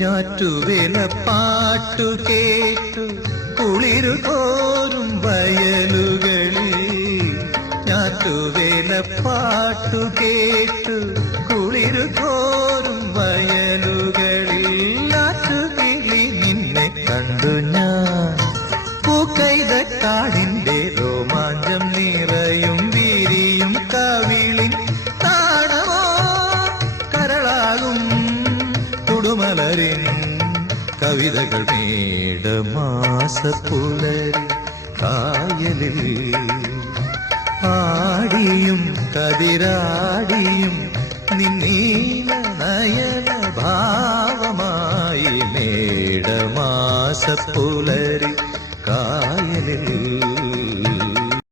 ഞാറ്റുവേല പാട്ടു കേട്ടു കുളിരു കോരും വയലുകളിൽ, ഞാറ്റുവേല പാട്ടു കേട്ടു കുളിരു കോരും വയലുകളിൽ, നാട്ടുകിളി നിന്നെ കണ്ടു ഞാൻ. പൂക്കൈതക്കാടിന്റെ രോമാഞ്ചം നിറയും വീരിയും കവിളിൻ താണമോ കരളാകും തുടുമലരിൻ കവിതകൾ. മേടമാസപ്പുലരി കായലിൽ ആടിയും കതിരാടിയും നിന്നീല നയന ഭാവമായി. മേടമാസപ്പുലരി